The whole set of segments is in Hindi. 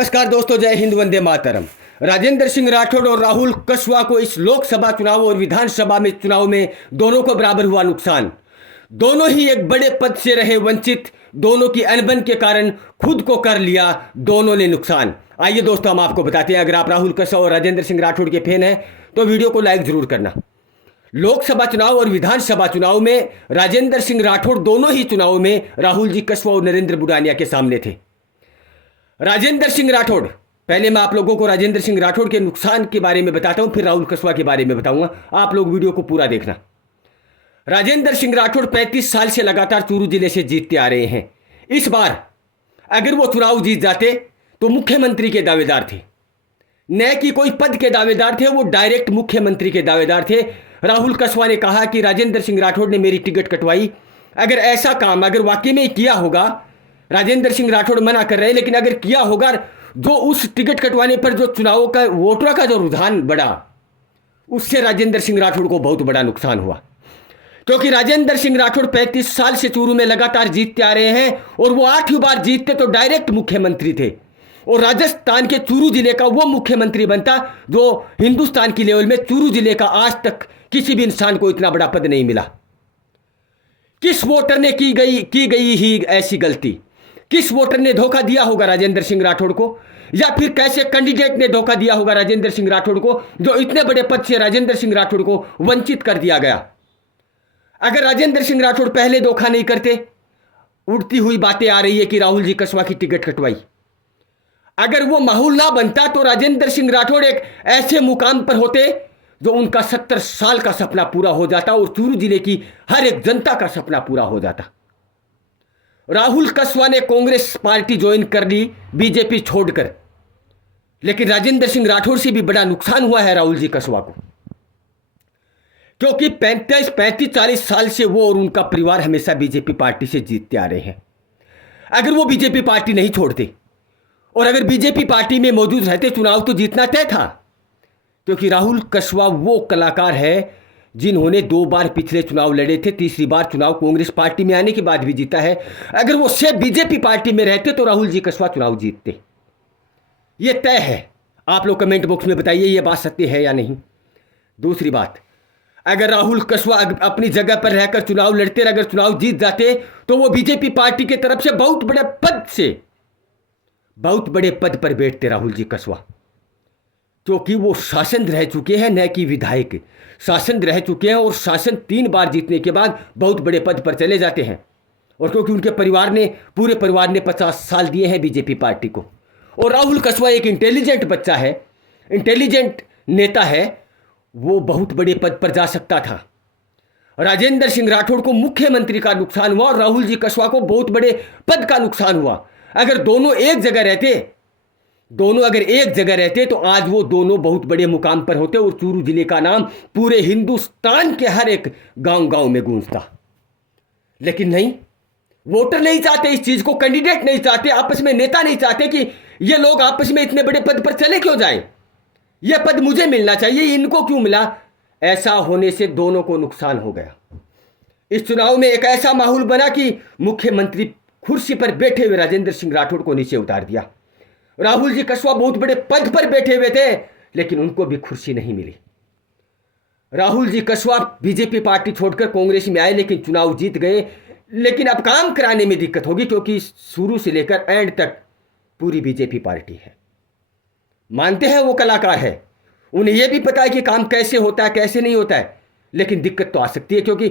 नमस्कार दोस्तों, जय हिंद, वंदे मातरम। राजेंद्र सिंह राठौड़ और राहुल कस्वा को इस लोकसभा चुनाव और विधानसभा में चुनाव में दोनों को बराबर हुआ नुकसान। दोनों ही एक बड़े पद से रहे वंचित। दोनों की अनबन के कारण खुद को कर लिया दोनों ने नुकसान। आइए दोस्तों, हम आपको बताते हैं। अगर आप राहुल कस्वा और राजेंद्र सिंह राठौड़ के फैन हैं तो वीडियो को लाइक जरूर करना। लोकसभा चुनाव और विधानसभा चुनाव में राजेंद्र सिंह राठौड़ दोनों ही चुनाव में राहुल जी कस्वा और नरेंद्र बुडानिया के सामने थे। राजेंद्र सिंह राठौड़, पहले मैं आप लोगों को राजेंद्र सिंह राठौड़ के नुकसान के बारे में बताता हूं, फिर राहुल कस्वा के बारे में बताऊंगा। आप लोग वीडियो को पूरा देखना। राजेंद्र सिंह राठौड़ 35 साल से लगातार चूरू जिले से जीतते आ रहे हैं। इस बार अगर वो चुनाव जीत जाते तो मुख्यमंत्री के दावेदार थे, न कि कोई पद के दावेदार थे, वो डायरेक्ट मुख्यमंत्री के दावेदार थे। राहुल कस्वा ने कहा कि राजेंद्र सिंह राठौड़ ने मेरी टिकट कटवाई। अगर ऐसा काम अगर वाकई में किया होगा, राजेंद्र सिंह राठौड़ मना कर रहे हैं, लेकिन अगर किया होगा, जो उस टिकट कटवाने पर जो चुनावों का वोटरों का जो रुझान बढ़ा, उससे राजेंद्र सिंह राठौड़ को बहुत बड़ा नुकसान हुआ। क्योंकि राजेंद्र सिंह राठौड़ 35 साल से चूरू में लगातार जीतते आ रहे हैं और वो 8वीं बार जीतते तो डायरेक्ट मुख्यमंत्री थे और राजस्थान के चूरू जिले का वो मुख्यमंत्री बनता जो हिंदुस्तान की लेवल में चूरू जिले का आज तक किसी भी इंसान को इतना बड़ा पद नहीं मिला। किस वोटर ने की गई ही ऐसी गलती? किस वोटर ने धोखा दिया होगा राजेंद्र सिंह राठौड़ को, या फिर कैसे कैंडिडेट ने धोखा दिया होगा राजेंद्र सिंह राठौड़ को, जो इतने बड़े पद से राजेंद्र सिंह राठौड़ को वंचित कर दिया गया? अगर राजेंद्र सिंह राठौड़ पहले धोखा नहीं करते, उड़ती हुई बातें आ रही है कि राहुल जी कस्वा की टिकट कटवाई, अगर वो माहौल ना बनता तो राजेंद्र सिंह राठौड़ एक ऐसे मुकाम पर होते जो उनका 70 साल का सपना पूरा हो जाता और चूरू जिले की हर एक जनता का सपना पूरा हो जाता। राहुल कस्वा ने कांग्रेस पार्टी ज्वाइन कर ली बीजेपी छोड़कर, लेकिन राजेंद्र सिंह राठौड़ से भी बड़ा नुकसान हुआ है राहुल जी कस्वा को, क्योंकि 35-40 साल से वो और उनका परिवार हमेशा बीजेपी पार्टी से जीतते आ रहे हैं। अगर वो बीजेपी पार्टी नहीं छोड़ते और अगर बीजेपी पार्टी में मौजूद रहते, चुनाव तो जीतना तय था। क्योंकि राहुल कस्वा वो कलाकार है जिन्होंने 2 बार पिछले चुनाव लड़े थे, तीसरी बार चुनाव कांग्रेस पार्टी में आने के बाद भी जीता है। अगर वो सिर्फ बीजेपी पार्टी में रहते तो राहुल जी कस्वा चुनाव जीतते, ये तय है। आप लोग कमेंट बॉक्स में बताइए ये बात सत्य है या नहीं। दूसरी बात, अगर राहुल कस्वा अपनी जगह पर रहकर चुनाव लड़ते, अगर चुनाव जीत जाते तो वो बीजेपी पार्टी की तरफ से बहुत बड़े पद पर बैठते राहुल जी कस्वा, क्योंकि वो शासन रह चुके हैं, न कि विधायक। शासन रह चुके हैं और शासन 3 बार जीतने के बाद बहुत बड़े पद पर चले जाते हैं। और क्योंकि उनके पूरे परिवार ने 50 साल दिए हैं बीजेपी पार्टी को। और राहुल कस्वा एक इंटेलिजेंट बच्चा है, इंटेलिजेंट नेता है, वो बहुत बड़े पद पर जा सकता था। राजेंद्र सिंह राठौड़ को मुख्यमंत्री का नुकसान हुआ और राहुल जी कस्वा को बहुत बड़े पद का नुकसान हुआ। अगर दोनों एक जगह रहते तो आज वो दोनों बहुत बड़े मुकाम पर होते और चूरू जिले का नाम पूरे हिंदुस्तान के हर एक गांव में गूंजता। लेकिन नहीं, वोटर नहीं चाहते इस चीज को, कैंडिडेट नहीं चाहते, आपस में नेता नहीं चाहते कि ये लोग आपस में इतने बड़े पद पर चले क्यों जाए, ये पद मुझे मिलना चाहिए, इनको क्यों मिला। ऐसा होने से दोनों को नुकसान हो गया। इस चुनाव में एक ऐसा माहौल बना कि मुख्यमंत्री कुर्सी पर बैठे हुए राजेंद्र सिंह राठौड़ को नीचे उतार दिया। राहुल जी कस्वा बहुत बड़े पद पर बैठे हुए थे, लेकिन उनको भी कुर्सी नहीं मिली। राहुल जी कस्वा बीजेपी पार्टी छोड़कर कांग्रेस में आए, लेकिन चुनाव जीत गए। लेकिन अब काम कराने में दिक्कत होगी, क्योंकि शुरू से लेकर एंड तक पूरी बीजेपी पार्टी है। मानते हैं वो कलाकार है, उन्हें यह भी पता है कि काम कैसे होता है कैसे नहीं होता है, लेकिन दिक्कत तो आ सकती है क्योंकि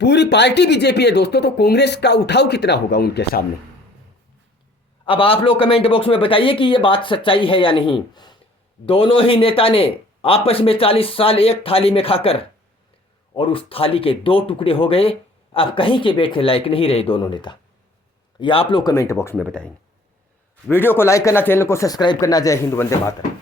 पूरी पार्टी बीजेपी है दोस्तों। तो कांग्रेस का उठाव कितना होगा उनके सामने। अब आप लोग कमेंट बॉक्स में बताइए कि यह बात सच्चाई है या नहीं। दोनों ही नेता ने आपस में 40 साल एक थाली में खाकर, और उस थाली के 2 टुकड़े हो गए। अब कहीं के बैठने लायक नहीं रहे दोनों नेता। ये आप लोग कमेंट बॉक्स में बताएंगे। वीडियो को लाइक करना, चैनल को सब्सक्राइब करना। जय हिंद, वंदे मातरम।